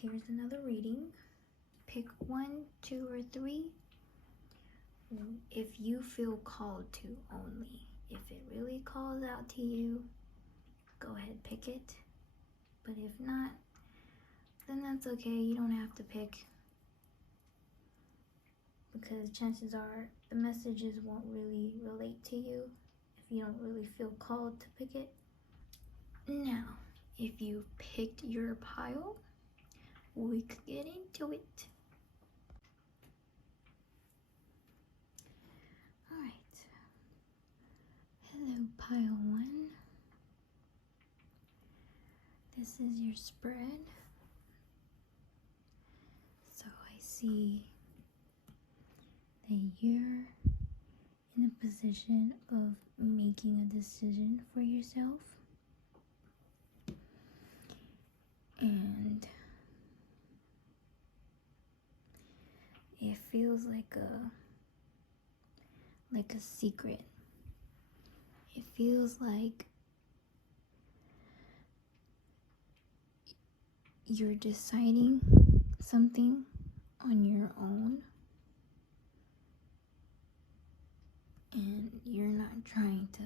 here's another reading. Pick 1, 2, or 3 if you feel called to only. If it really calls out to you, go ahead, pick it. But if not, then that's okay. You don't have to pick, because chances are the messages won't really relate to you if you don't really feel called to pick it. Now, if you picked your pile, we could get into it. Alright. Hello, pile 1. This is your spread. So I see that you're in a position of making a decision for yourself. And it feels like a secret. It feels like you're deciding something on your own, and you're not trying to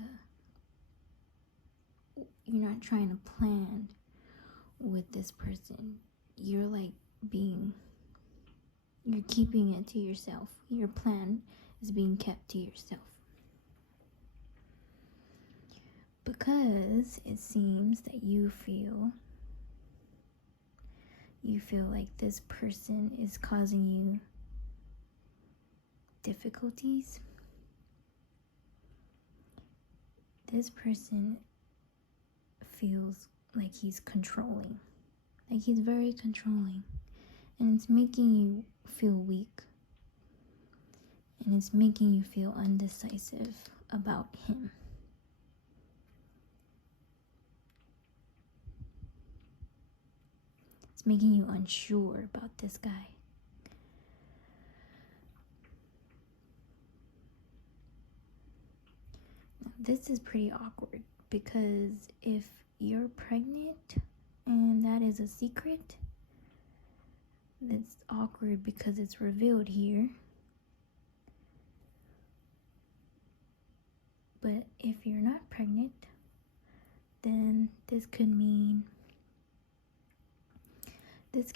plan with this person. You're keeping it to yourself. Your plan is being kept to yourself. Because it seems that you feel like this person is causing you difficulties. This person feels like he's controlling. Like he's very controlling. And it's making you feel weak. And it's making you feel undecisive about him. It's making you unsure about this guy. Now, this is pretty awkward, because if you're pregnant and that is a secret, that's awkward because it's revealed here. But if you're not pregnant, then this could mean that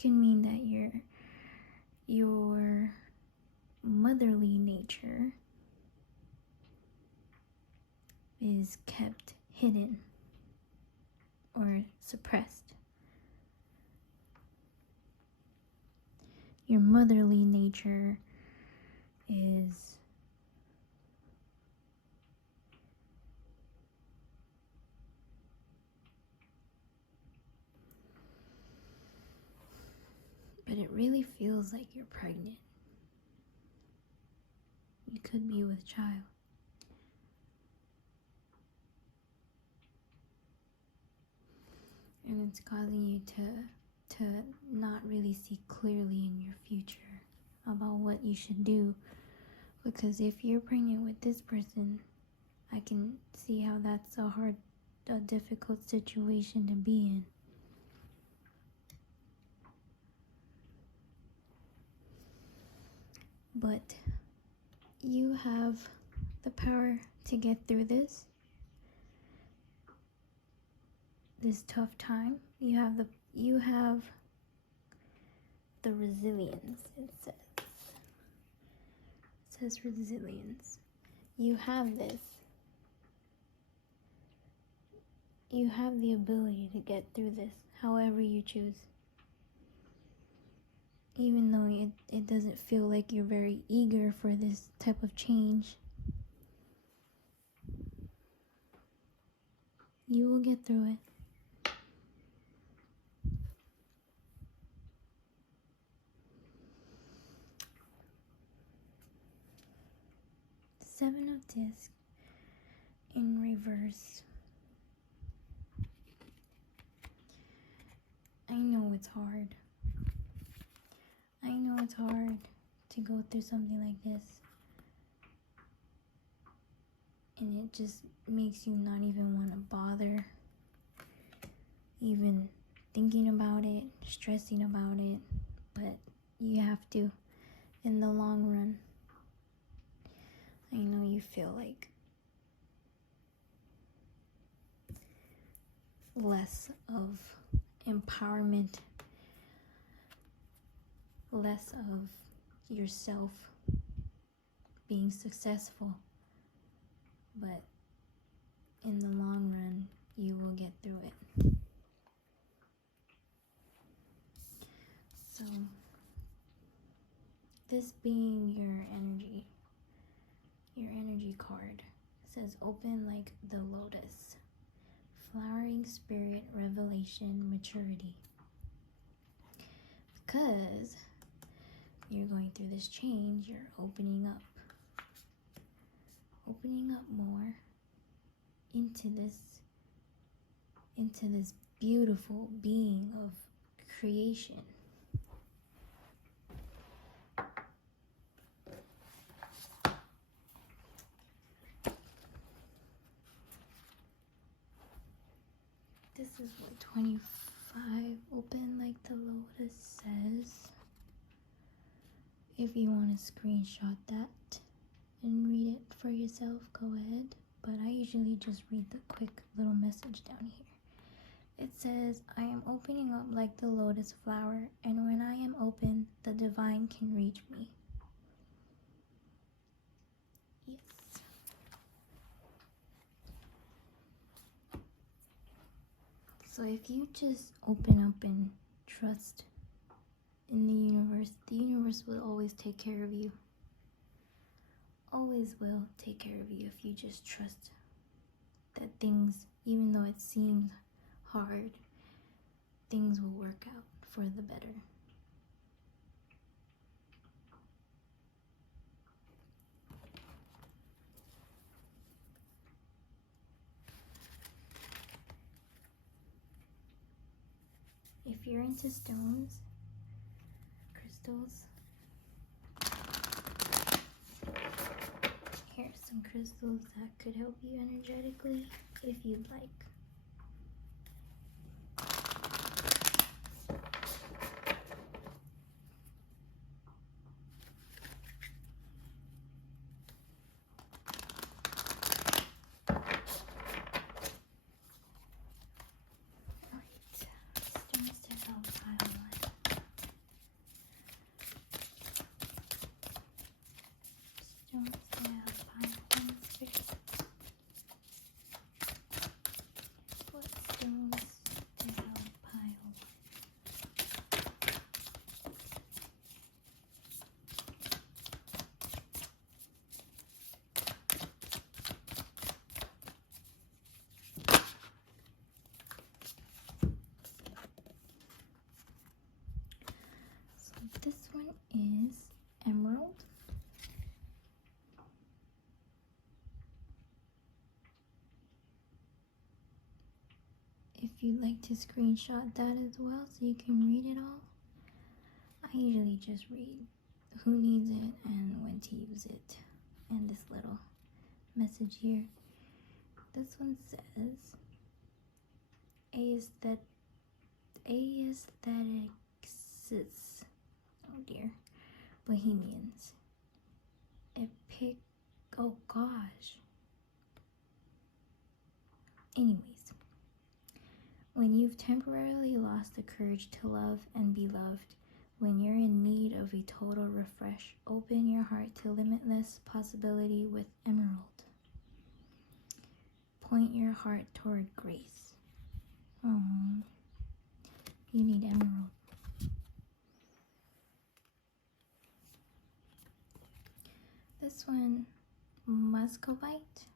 your motherly nature is kept hidden or suppressed. Your motherly nature is but it really feels like you're pregnant. You could be with child. And it's causing you to not really see clearly in your future about what you should do. Because if you're pregnant with this person, I can see how that's a difficult situation to be in. But you have the power to get through this tough time. You have the resilience. It says resilience. You have this. You have the ability to get through this however you choose. Even though it doesn't feel like you're very eager for this type of change, you will get through it. Seven of Discs in reverse. I know it's hard. I know it's hard to go through something like this. And it just makes you not even want to bother even thinking about it, stressing about it, but you have to in the long run. I know you feel like less of empowerment, less of yourself being successful, but in the long run, you will get through it. So, this being your energy card says open like the lotus, flowering spirit, revelation, maturity. Because you're going through this change, you're opening up more into this beautiful being of creation. This is what 25 open like the lotus says. If you want to screenshot that and read it for yourself, go ahead. But I usually just read the quick little message down here. It says, I am opening up like the lotus flower, and when I am open, the divine can reach me. Yes. So if you just open up and trust in the universe will always take care of you. Always will take care of you if you just trust that things, even though it seems hard, things will work out for the better. If you're into stones, crystals, here's some crystals that could help you energetically if you'd like. This one is emerald. If you'd like to screenshot that as well so you can read it all. I usually just read who needs it and when to use it. And this little message here. This one says, aesthetics, oh dear, Bohemians. Oh gosh. Anyways, when you've temporarily lost the courage to love and be loved, when you're in need of a total refresh, open your heart to limitless possibility with emerald. Point your heart toward grace. Oh, you need emerald. This one, muscovite.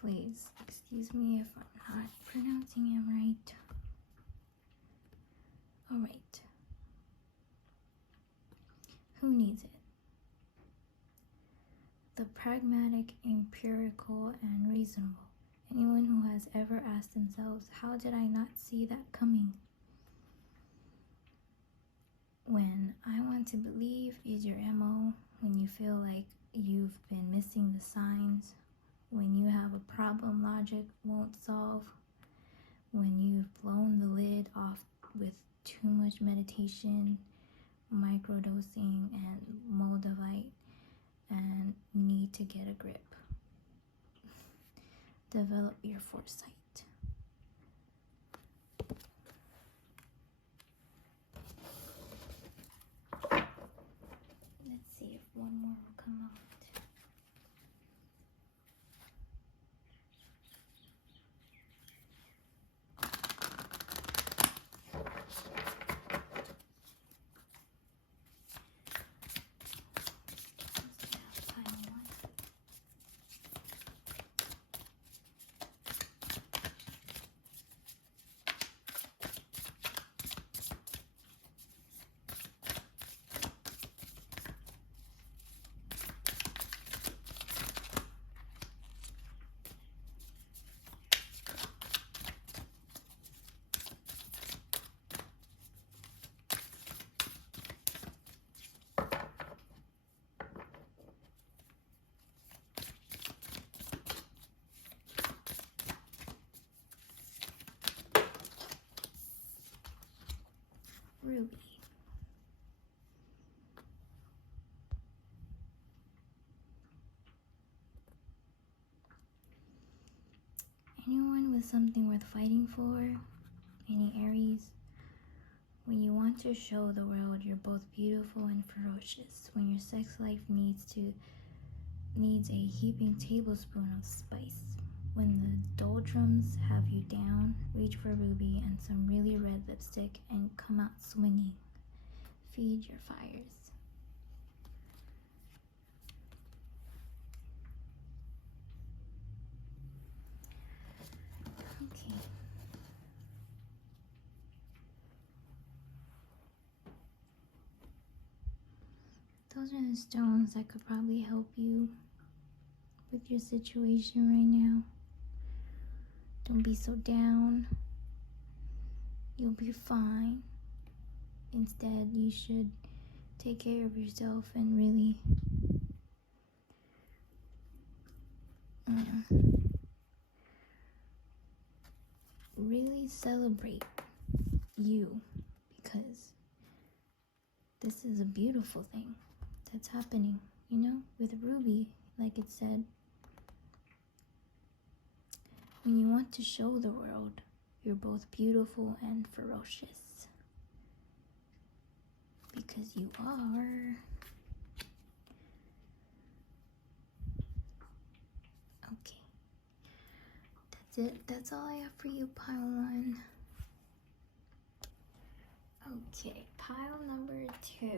Please excuse me if I'm not pronouncing it right. Alright. Who needs it? The pragmatic, empirical, and reasonable. Anyone who has ever asked themselves, how did I not see that coming? When I want to believe is your MO, when you feel like you've been missing the signs, when you have a problem logic won't solve, too much meditation, microdosing, and moldavite, and need to get a grip. Develop your foresight. Let's see if one more will come out. Ruby. Anyone with something worth fighting for? Any Aries? When you want to show the world you're both beautiful and ferocious. When your sex life needs a heaping tablespoon of spice. When the doldrums have you down, reach for Ruby and some really red lipstick and come out swinging. Feed your fires. Okay. Those are the stones that could probably help you with your situation right now. Don't be so down. You'll be fine. Instead, you should take care of yourself and really celebrate you, because this is a beautiful thing that's happening, with Ruby, like it said. When you want to show the world you're both beautiful and ferocious, because you are. Okay, that's it. That's all I have for you, pile 1. Okay, pile number 2.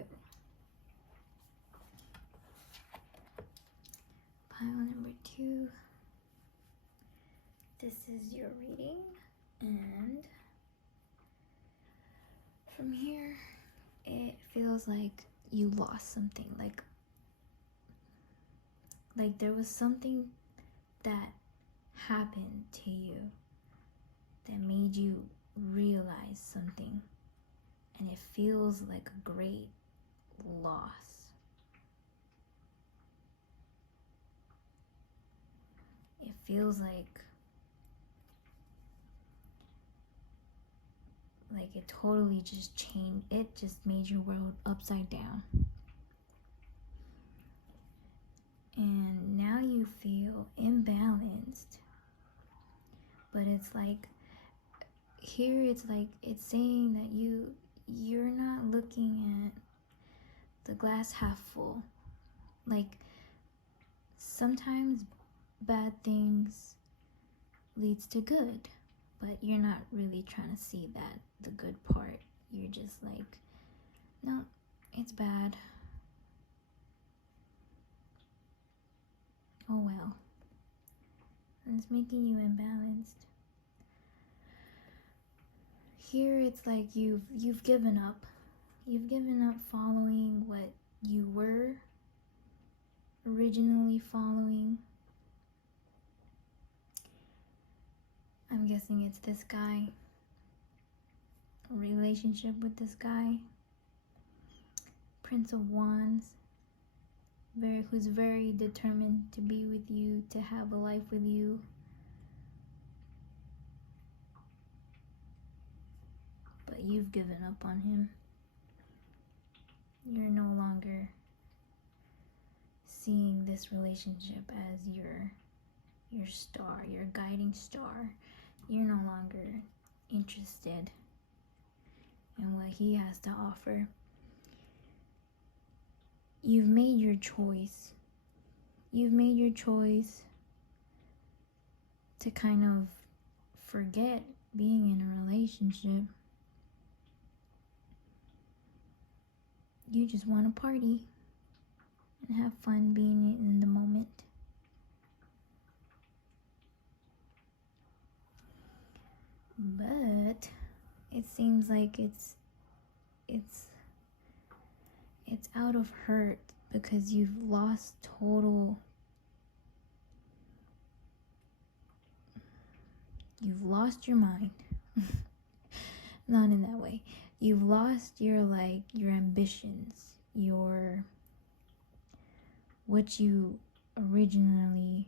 Pile number 2. This is your reading, and from here, it feels like you lost something, like there was something that happened to you that made you realize something, and it feels like a great loss. It feels like it totally just changed. It just made your world upside down. And now you feel imbalanced. But it's like, here it's like, it's saying that you're not looking at the glass half full. Like, sometimes bad things leads to good, but you're not really trying to see that, the good part. You're just like, no, it's bad. Oh well. And it's making you imbalanced. Here it's like you've given up. You've given up following what you were originally following. I'm guessing it's this guy. A relationship with this guy. Prince of Wands. Who's very determined to be with you, to have a life with you. But you've given up on him. You're no longer seeing this relationship as your star, your guiding star. You're no longer interested in what he has to offer. You've made your choice. You've made your choice to kind of forget being in a relationship. You just want to party and have fun being in the moment. But it seems like it's out of hurt because you've lost your mind. Not in that way. You've lost your ambitions, what you originally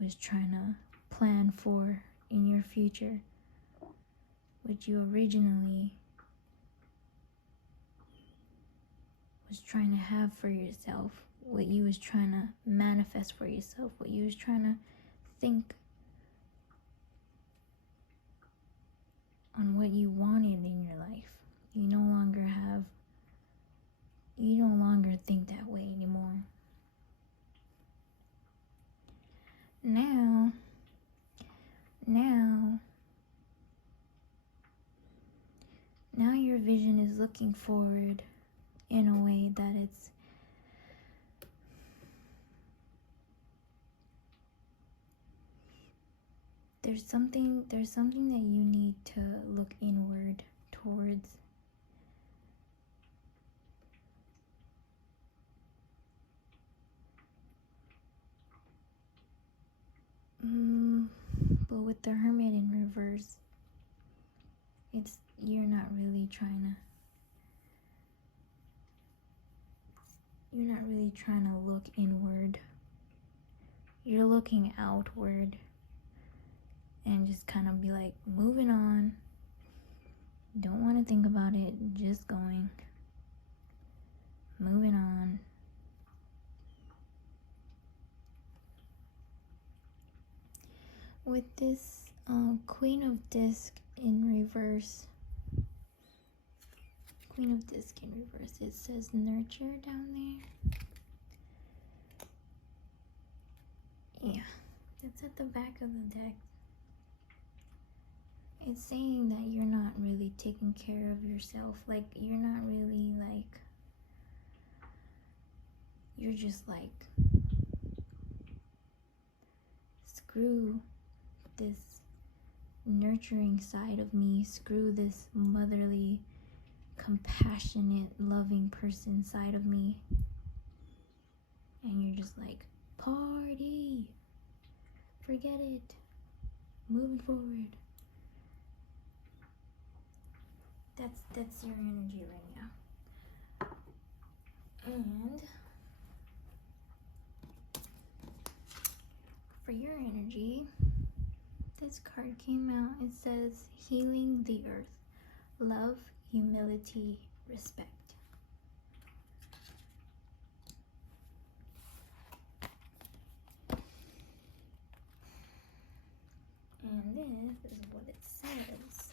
was trying to plan for in your future, what you originally was trying to have for yourself, what you was trying to manifest for yourself, what you was trying to think on what you wanted in your life. You no longer think that way anymore. Now your vision is looking forward in a way that there's something that you need to look inward towards. But with the Hermit in reverse, you're not really trying to look inward. You're looking outward and just kind of be like, moving on. Don't want to think about it, just going. Moving on. With this Queen of Disc in reverse, it says nurture down there. Yeah, it's at the back of the deck. It's saying that you're not really taking care of yourself. Like, you're not really you're just like, screw this nurturing side of me, screw this motherly, compassionate, loving person side of me. And you're just like, party, forget it, moving forward. That's your energy right now. And for your energy, this card came out. It says healing the earth, love, humility, respect. And this is what it says.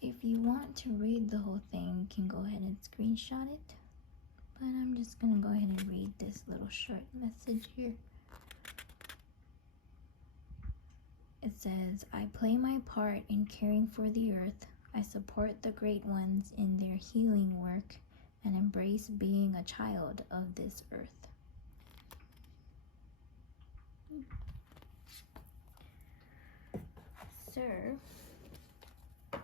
If you want to read the whole thing, you can go ahead and screenshot it. But I'm just going to go ahead and read this little short message here. It says, I play my part in caring for the earth. I support the great ones in their healing work and embrace being a child of this earth. So,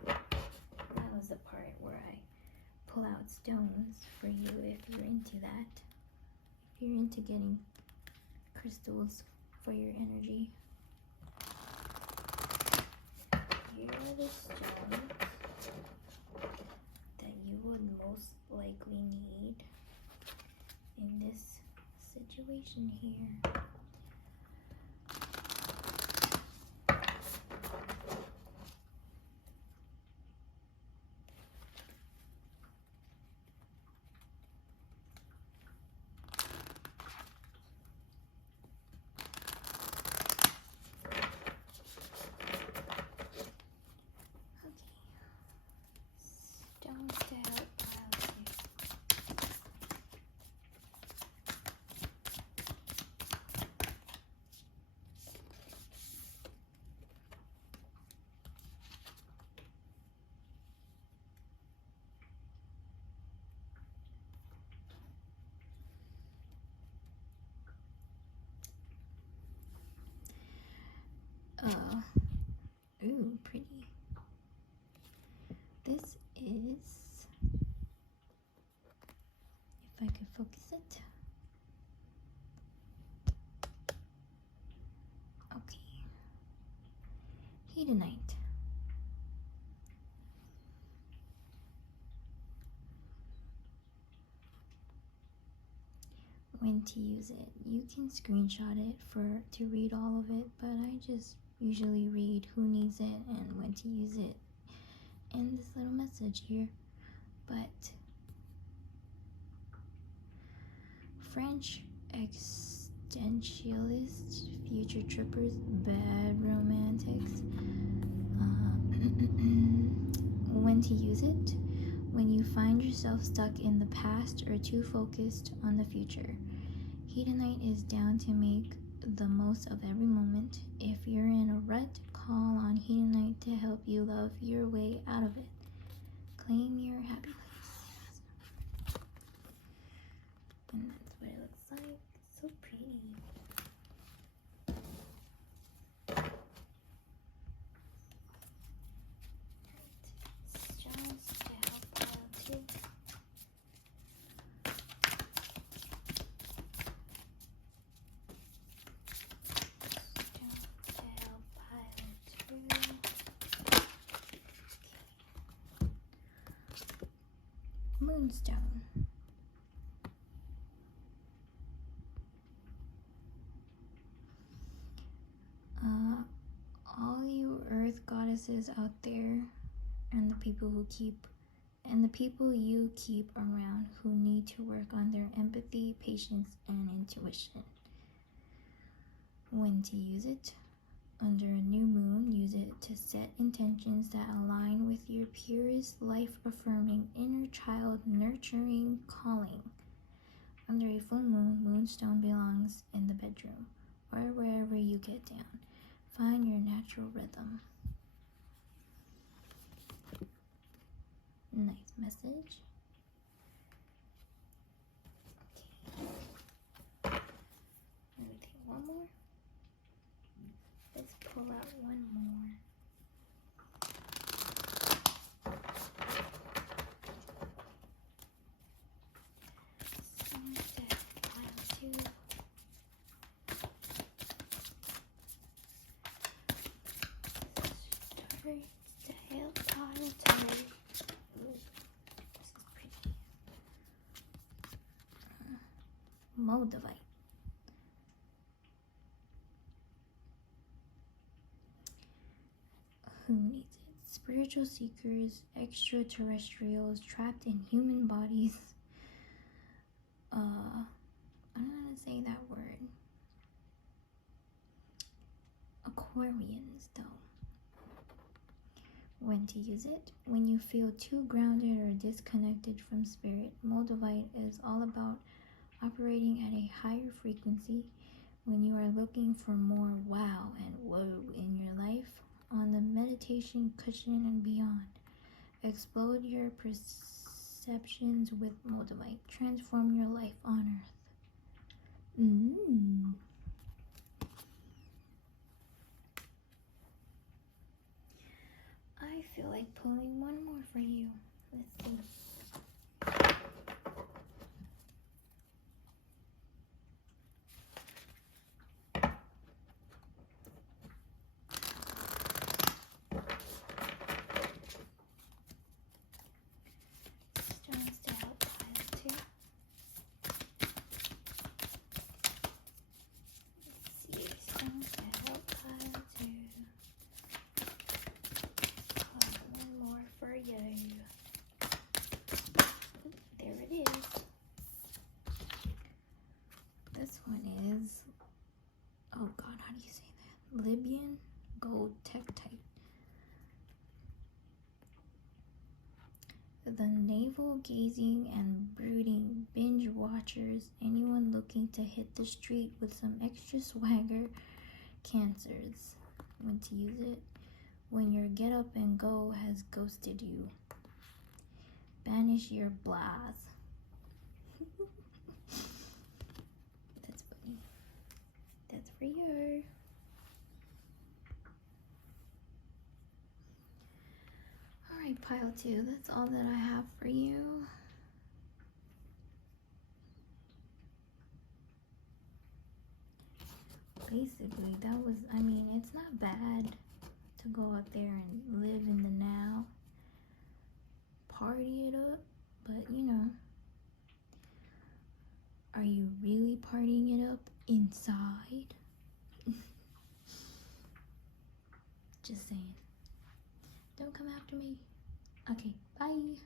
that was the part where I pull out stones for you if you're into that. If you're into getting crystals for your energy. Here are the stones that you would most likely need in this situation here. Ooh, pretty. This is, if I could focus it. Okay. Hedonite. When to use it. You can screenshot it to read all of it, but I just usually read who needs it and when to use it in this little message here. But French existentialists, future trippers, bad romantics. When to use it. When you find yourself stuck in the past or too focused on the future. Hedonite is down to make the most of every moment. If you're in a rut, call on Hedonite to help you love your way out of it. Claim your happy place. And that's what it looks like. So pretty. Moonstone. All you earth goddesses out there and the people you keep around who need to work on their empathy, patience, and intuition. When to use it. Under a new moon, use it to set intentions that align with your purest, life-affirming, inner child nurturing calling. Under a full moon, moonstone belongs in the bedroom or wherever you get down. Find your natural rhythm. Nice message. Okay. Let me take one more. Let's pull out one more. Pile 2. Story style pile 2. Ooh, this is pretty. Moldavite. Who needs it? Spiritual seekers, extraterrestrials trapped in human bodies. I don't know how to say that word. Aquarians, though. When to use it? When you feel too grounded or disconnected from spirit. Moldavite is all about operating at a higher frequency. When you are looking for more wow and whoa in your life, on the meditation cushion and beyond. Explode your perceptions with Moldavite. Transform your life on earth. I feel like pulling one more for you. Let's see. There it is. This one is, oh God, how do you say that? Libyan gold tektite. The navel-gazing and brooding binge watchers, anyone looking to hit the street with some extra swagger, cancers. When to use it? When your get up and go has ghosted you. Banish your blahs. That's funny. That's for you. Pile 2, that's all that I have for you. Basically, that was, I mean, it's not bad to go out there and live in the now, party it up, but you know, are you really partying it up inside? Just saying. Don't come after me. Okay, bye.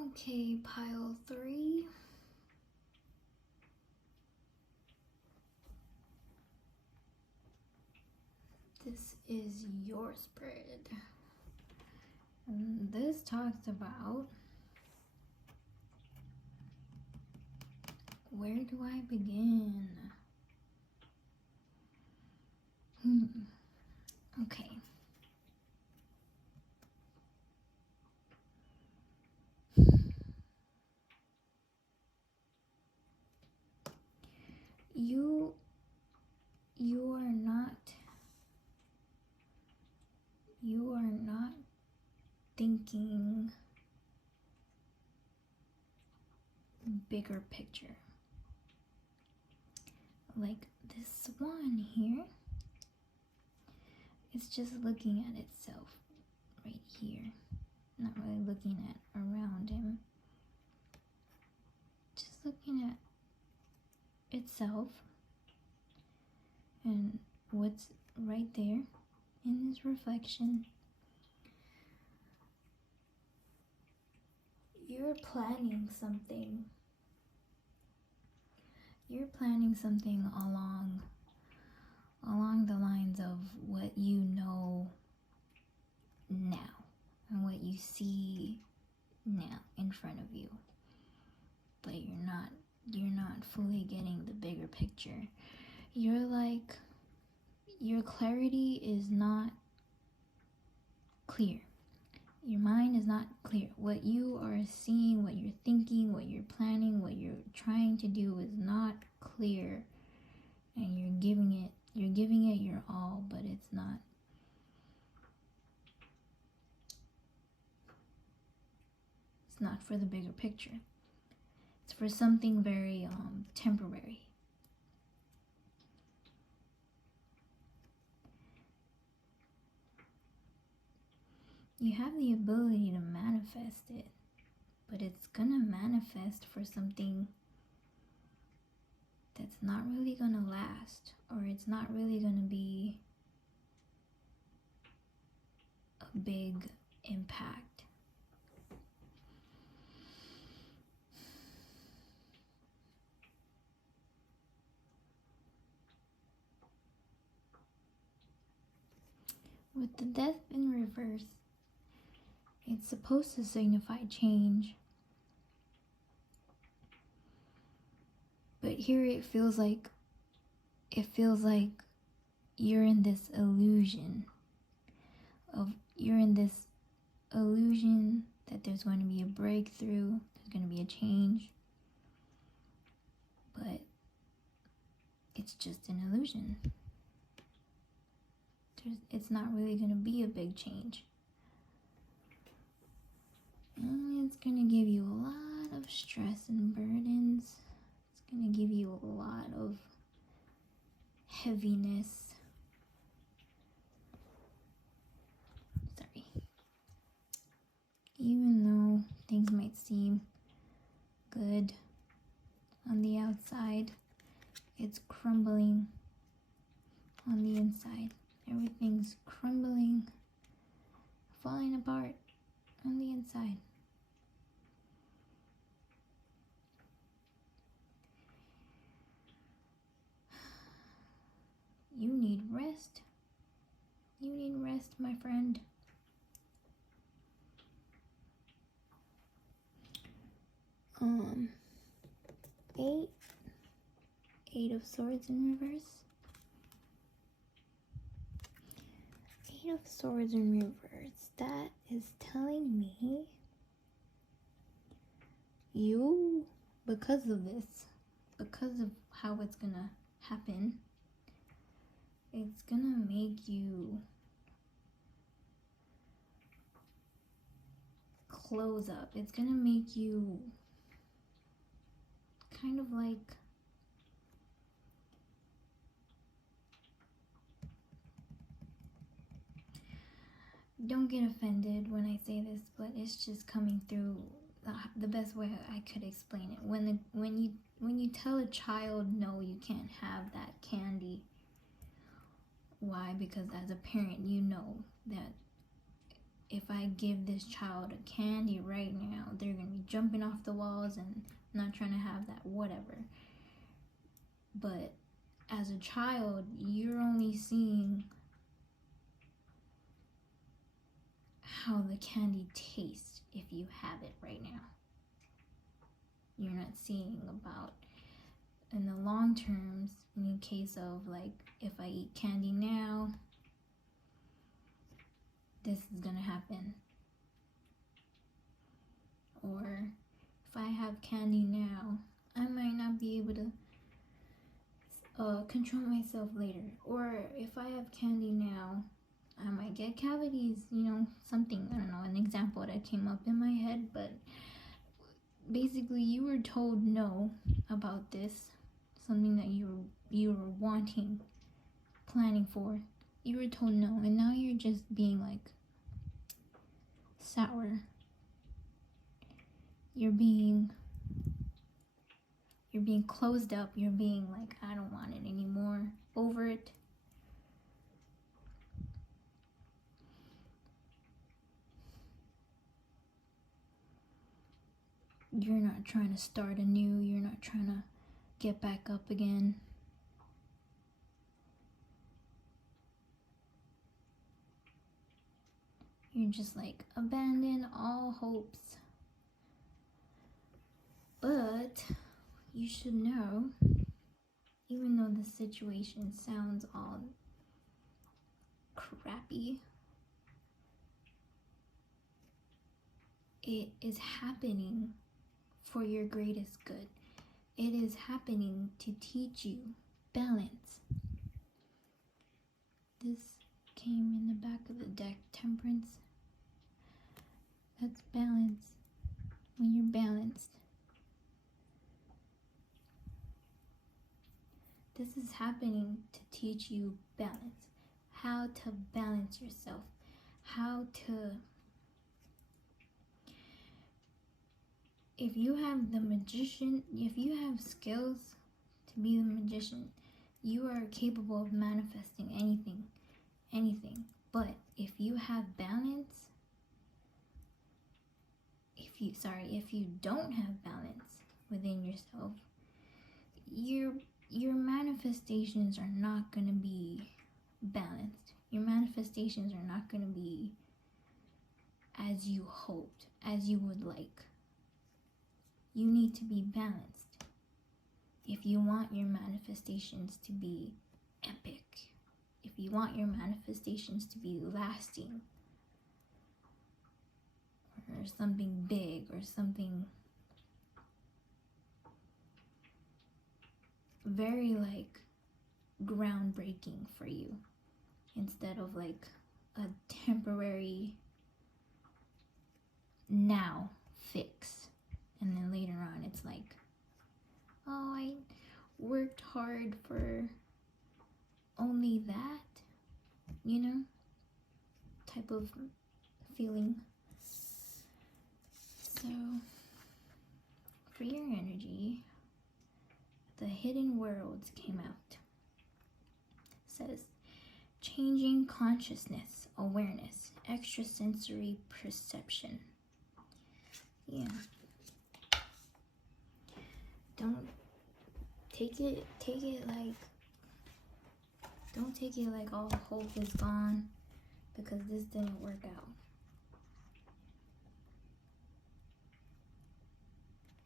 Okay, pile 3. This is your spread. And this talks about, where do I begin? Okay. You are not thinking bigger picture. Like this one here, it's just looking at itself right here, not really looking at around him, just looking at itself and what's right there in this reflection. You're planning something. You're planning something along the lines of what you know now and what you see now in front of you. But you're not fully getting the bigger picture. You're like, your clarity is not clear. Your mind is not clear. What you are seeing, what you're thinking, what you're planning, what you're trying to do is not clear. And you're giving it your all, but it's not. It's not for the bigger picture. It's for something very temporary. You have the ability to manifest it, but it's gonna manifest for something that's not really gonna last, or it's not really gonna be a big impact. With the death in reverse, it's supposed to signify change. But here it feels like you're in this illusion that there's going to be a breakthrough, there's going to be a change. But it's just an illusion. It's not really going to be a big change. And it's going to give you a lot of stress and burdens. It's going to give you a lot of heaviness. Sorry. Even though things might seem good on the outside, it's crumbling on the inside. Everything's crumbling, falling apart on the inside. You need rest. You need rest, my friend. Eight of Swords in reverse. Eight of Swords in reverse. That is telling me you, because of how it's gonna happen, it's gonna make you close up. It's gonna make you kind of like, don't get offended when I say this, but it's just coming through the best way I could explain it. When you tell a child, no, you can't have that candy. Why? Because as a parent, you know that if I give this child a candy right now, they're gonna be jumping off the walls and not trying to have that, whatever. But as a child, you're only seeing how the candy tastes if you have it right now. You're not seeing about in the long terms, in case of like, if I eat candy now, this is gonna happen. Or if I have candy now, I might not be able to control myself later. Or if I have candy now, I might get cavities, something, I don't know, an example that came up in my head. But basically, you were told no about this, something that you were wanting, planning for. You were told no, and now you're just being like sour. You're being closed up. You're being like, I don't want it anymore, over it. You're not trying to start anew. You're not trying to get back up again. You're just like, abandon all hopes. But you should know, even though the situation sounds all crappy, it is happening for your greatest good. It is happening to teach you balance. This came in the back of the deck, temperance. That's balance. When you're balanced. This is happening to teach you balance. How to balance yourself. How to... If you have the magician, if you have skills to be the magician, you are capable of manifesting anything. But if you have balance, if you don't have balance within yourself, your manifestations are not going to be balanced. Your manifestations are not going to be as you hoped, as you would like. You need to be balanced if you want your manifestations to be epic, if you want your manifestations to be lasting, or something big, or something very like groundbreaking for you, instead of like a temporary now fix. And then later on, it's like, oh, I worked hard for only that, type of feeling. So, for your energy, the Hidden Worlds came out. It says, changing consciousness, awareness, extrasensory perception. Yeah. Don't take it like, don't take it like all hope is gone because this didn't work out.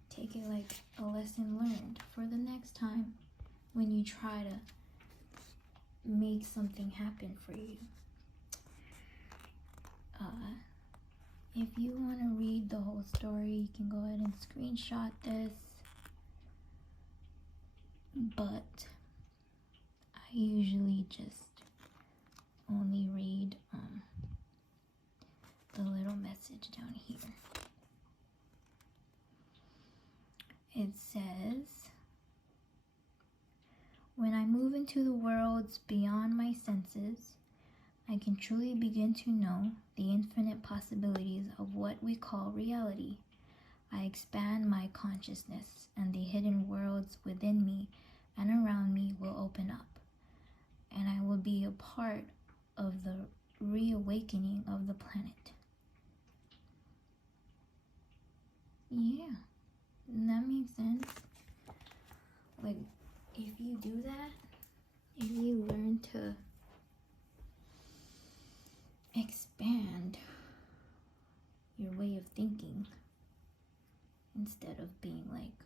Take it like a lesson learned for the next time when you try to make something happen for you. If you want to read the whole story, you can go ahead and screenshot this. But I usually just only read the little message down here. says, when I move into the worlds beyond my senses, I can truly begin to know the infinite possibilities of what we call reality. I expand my consciousness, and the hidden worlds within me and around me will open up, and I will be a part of the reawakening of the planet. Yeah, that makes sense. Like, if you do that, if you learn to expand your way of thinking instead of being like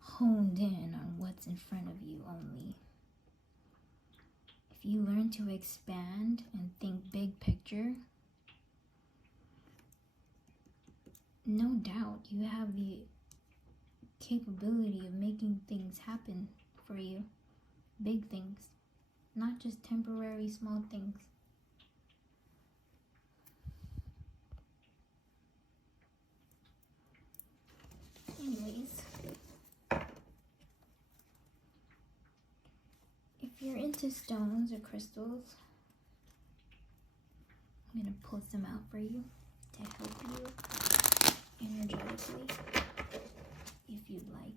honed in on what's in front of you only. If you learn to expand and think big picture, no doubt you have the capability of making things happen for you. Big things, not just temporary small things. Anyways, if you're into stones or crystals, I'm going to pull some out for you to help you energetically, if you'd like.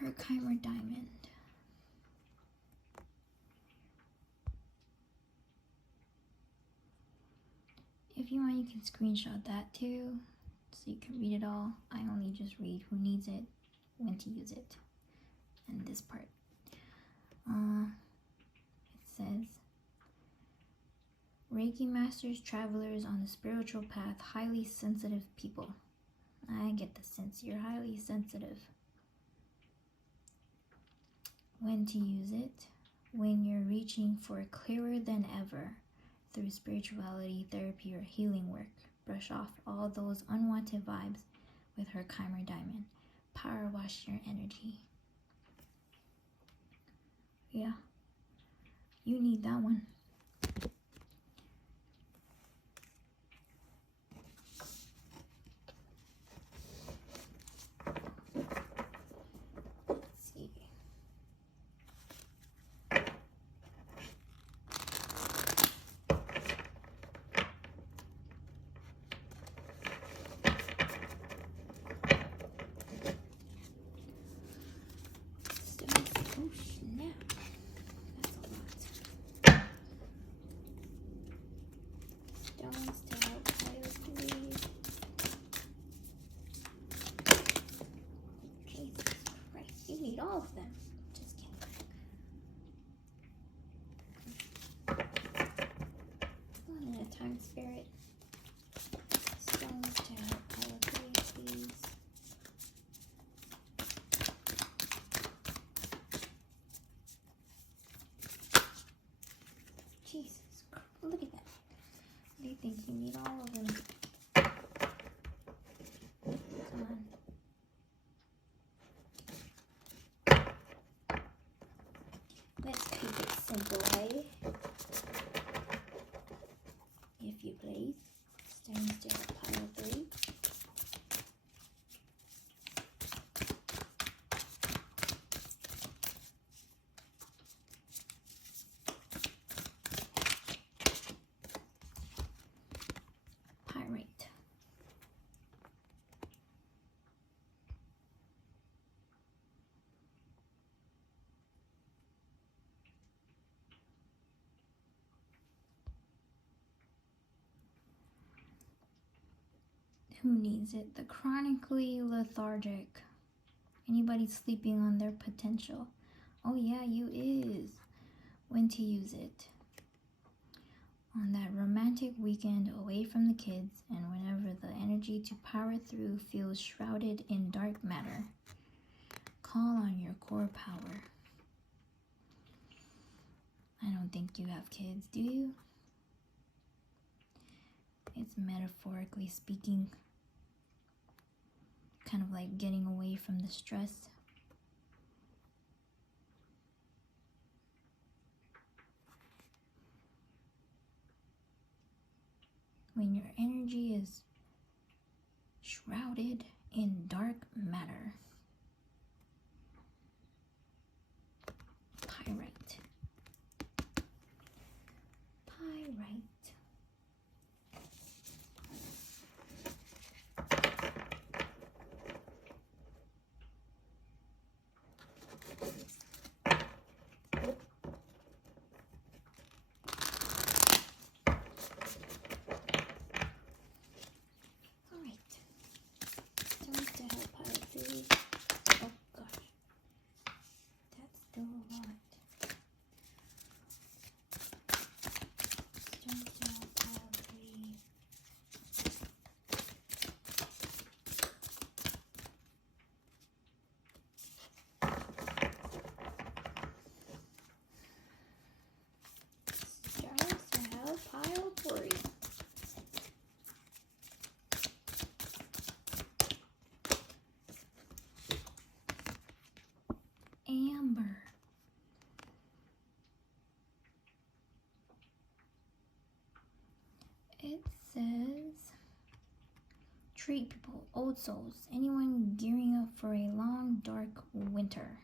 Herkimer diamond. If you want, you can screenshot that too, so you can read it all. I only just read who needs it, when to use it, and this part. It says, Reiki masters, travelers on the spiritual path, highly sensitive people. I get the sense you're highly sensitive. When to use it? When you're reaching for clearer than ever through spirituality, therapy, or healing work. Brush off all those unwanted vibes with Herkimer diamond. Power wash your energy. Yeah, you need that one. All of them. Just kidding. One at a time, spirit. Stones to help power three, please. Jesus Christ. Look at that. They think you need all of them. Come on. Let's keep it simple, eh? If you please. Stones to help pile 3. Pyrite. Who needs it? The chronically lethargic. Anybody sleeping on their potential. Oh yeah, you is. When to use it. on that romantic weekend away from the kids, and whenever the energy to power through feels shrouded in dark matter, call on your core power. I don't think you have kids, do you? It's metaphorically speaking, kind of like getting away from the stress. When your energy is shrouded in dark matter. Pyrite. Pyrite. Amber. It says, treat people, old souls, anyone gearing up for a long, dark winter.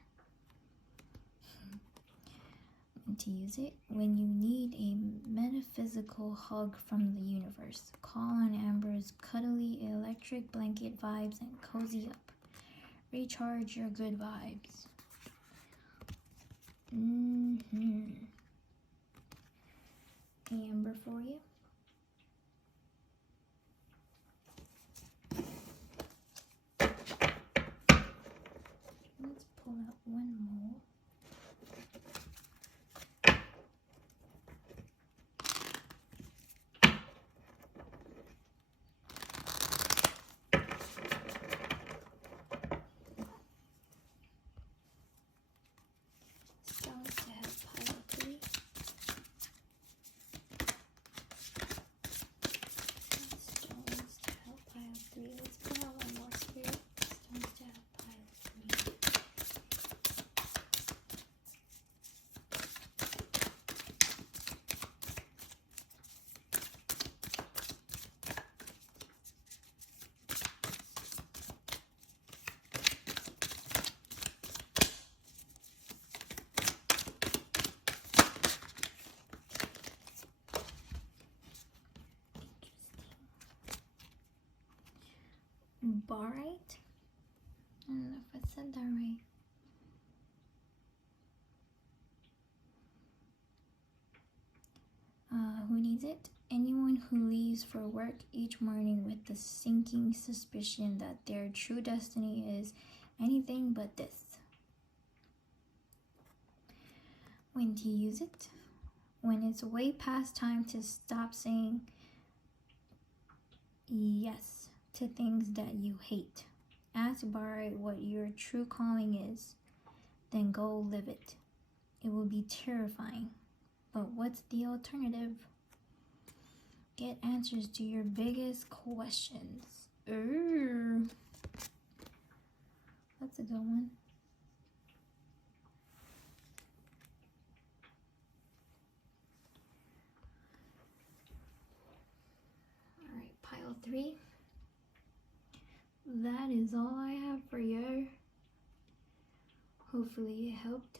And to use it, when you need a metaphysical hug from the universe, call on Amber's cuddly electric blanket vibes and cozy up. Recharge your good vibes. Amber for you. Let's pull out one more. Stones to help pile 3. Stones to help pile 3. Let's pull out one more spirit. Stones to help pile 3. Barite? I don't know if I said that right. Who needs it? Anyone who leaves for work each morning with the sinking suspicion that their true destiny is anything but this. When to use it? When it's way past time to stop saying yes to things that you hate. Ask Barite what your true calling is, then go live it. It will be terrifying, but what's the alternative? Get answers to your biggest questions. That's a good one. All right, pile 3. That is all I have for you. Hopefully it helped.